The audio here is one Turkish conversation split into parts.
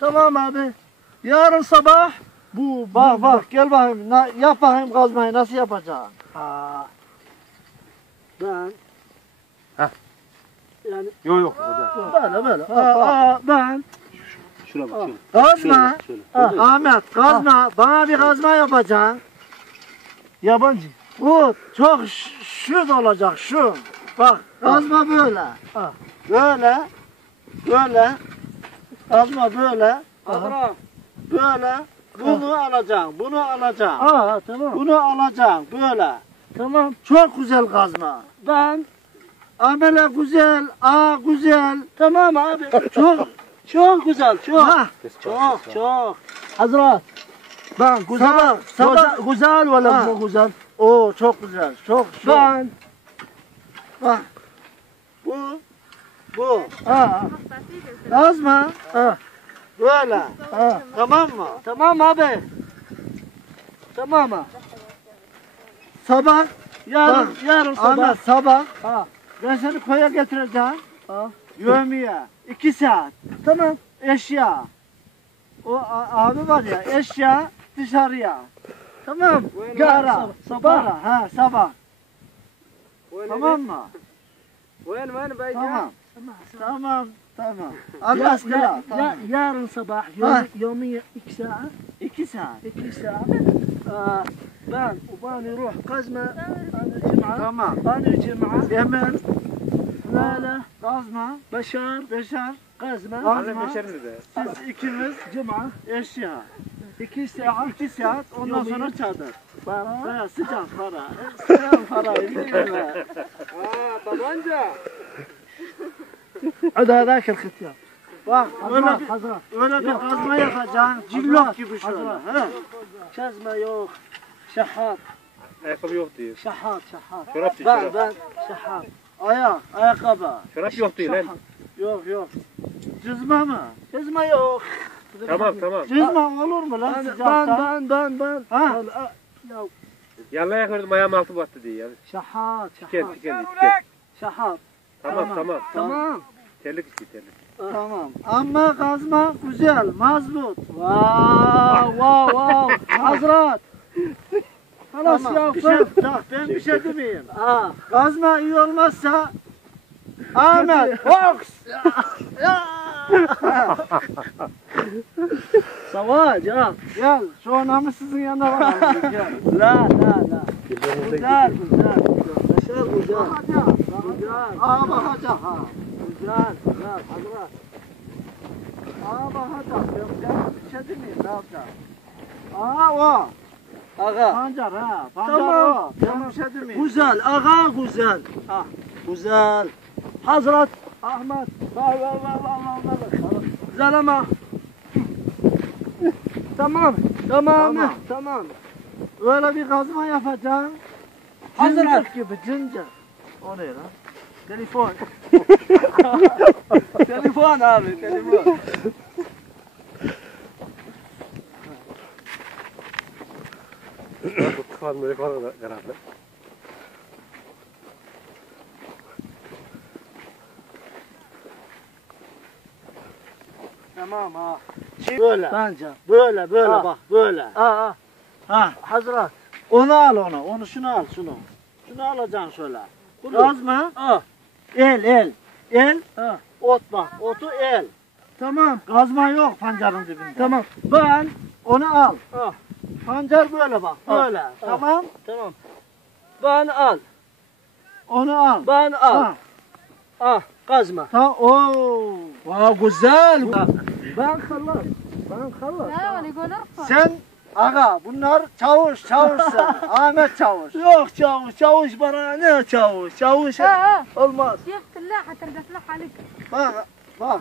Tamam abi. Yarın sabah bu Bak bak gel bakayım. Na, yap bakayım kazmayı nasıl yapacaksın? Aa, ben Heh. yani Yok yok burada. böyle böyle. Aa, aa, ben Şuna bak şuna. Kazma. Şöyle. Ha. Ahmet kazma. Bana bir kazma yapacaksın. yabancı. Bu çok ş- şut olacak şu. Bak kazma böyle. Ha. Böyle. Böyle. Kazma böyle. Aha. Böyle. Bunu alacaksın. Bunu alacaksın. Aa tamam. Bunu alacaksın. Böyle. Tamam. Çok güzel kazma. Ben Amele güzel. Aa güzel. tamam abi. Çok çok güzel. Çok. Ha, Çok çok. Hazrat. Ben güzel. Sabah, sabah. Güzel, güzel valla bu güzel. Oo çok güzel. Çok çok. Ben Bak. Bu. Bu. Ha. Yazma. Ha. Böyle. Ha. Tamam mı? Tamam abi. Tamam mı? Sabah. Yarın, Bak, yarın sabah. Ana sabah. Ha. Ben seni koya getireceğim. Ha. Yövmiye. İki saat. Tamam. Eşya. O abi var ya eşya dışarıya. Tamam. Gara. Sabah. Ha sabah. Tamam mı? Tamam. Tamam. Tamam. Abbas ya, ya, ya, yarın sabah yom, yomi iki saat. İki saat. İki saat. Aa, ben ben ruh kazma. Tamam. Ana cuma. Hemen. Lala. Kazma. Beşar. Beşar. Kazma. Kazma. Beşar. Siz ikimiz cuma eşya. İki saat. İki saat. Ondan sonra çadır. Para. Para sıcak para. Sıcak para. Aa babanca. Öde de kırkıt ya. Bak kazma, öyle bir, kazma. Öyle bir kazma yakacaksın. Cillop gibi şöyle. He. Kazma yok. Şahat. Ayakkabı yok diyor. Şahat, şahat. Çorap diyor. Ben, ben şahat. Ayak, ayakkabı. Çorap yok diyor lan. Yok, yok. Cızma mı? Cızma yok. Tamam, tamam. Cızma olur mu lan ben. Ben, ben, ben, ben. Ha? Ya. Yanlaya gördüm ayağım altı battı diye yani. Şahat, şahat. Tiken, tiken, tiken. Şahat. Tamam, tamam. Tamam. tamam. Terlik istiyor terlik. Tamam. Ama kazma güzel, mazbut. vav vav vav hazrat Halas Tamam. ya Bir şey, bak, ben bir şey demeyeyim. ha Kazma iyi olmazsa Ahmet, box. savaş ya Gel, şu namussuzun yanına bakalım. Gel. la la la güzel güzel güzel güzel güzel Ağa bakacak ha. Güzel güzel hazrat Ağa bakacak. Ben, ben bir şey demeyeyim. Ne yapacak? Ağa o. Ağa Pancar ha. Pancar Tamam, o. Ben tamam. bir şey demeyeyim. Güzel, ağa güzel. Ah, güzel. Hazret Ahmet. Vay vay vay vay vay vay. Güzel ama. tamam, tamam, Tamam. tamam. Öyle bir kazma yapacaksın. Hazır Cincir gibi cincir. O ne lan? Telefon. telefon abi, telefon. Bu tıkan böyle falan herhalde. Tamam ha. Böyle. Bence. Böyle böyle Ha. bak böyle. Aa, aa. Ha. Hazret. Onu al onu. Onu şunu al şunu. Şunu alacaksın şöyle. Bunu. Kazma. Ah, El el. El Ha. ot bak. Otu el. Tamam. Kazma yok pancarın dibinde. Tamam. Ben onu al. Ah. Pancar böyle bak. Ah. Böyle. Tamam. Tamam. Ben al. Onu al. Ben al. Ha. Ah kazma. Ta o. Vay güzel. Bak. Ben kallar. Ben kallar. Sen Aga bunlar çavuş çavuş sen. Ahmet çavuş. Yok çavuş çavuş bana ne çavuş çavuş. Ha, ha. Olmaz. Şef silah hatırda silah halik. Bak bak.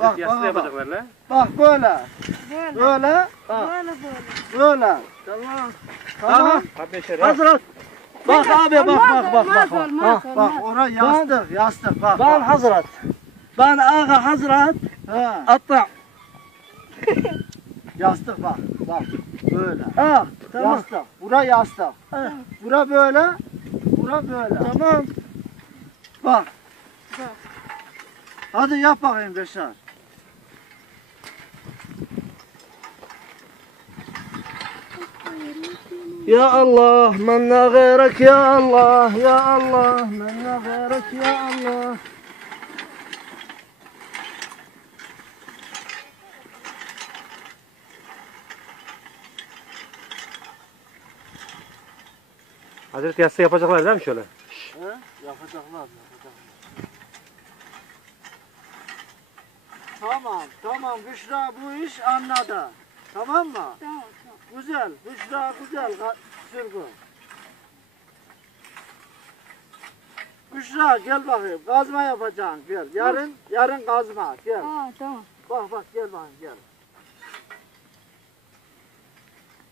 Bak bana bak. Bak böyle. Böyle. Böyle. Bak. Böyle böyle. Böyle. Tamam. Tamam. Hazır ol. Bak abi bak bak bak bak. Bak bak oraya yastık yastık bak. Ben Hazret. Ben aga Hazret. Ha. Atla. Yastık bak. Bak. Böyle. Ha, tamam. Yastık. Bura yastık. Ha. Bura böyle. Bura böyle. Tamam. Bak. Bak. Hadi yap bakayım Beşar. Ya Allah, menna gayrek ya Allah, ya Allah, menna gayrek ya Allah. Hazreti yatsı yapacaklar değil mi şöyle? He? Yapacaklar, yapacaklar. Tamam, tamam. Büşra bu iş anladı. Tamam mı? Tamam tamam. Güzel, Büşra güzel. Sürgün. Büşra gel bakayım. Kazma yapacaksın. Gel. Yarın, yarın kazma. Gel. Aa tamam. Bak bak gel bakayım gel.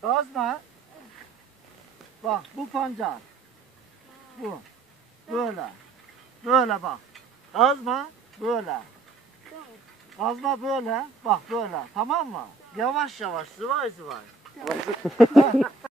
Kazma. Bak bu pancar. Bu. Böyle. Böyle bak. Kazma böyle. Kazma böyle. Bak böyle. Tamam mı? Yavaş yavaş. Sıvay sıvay.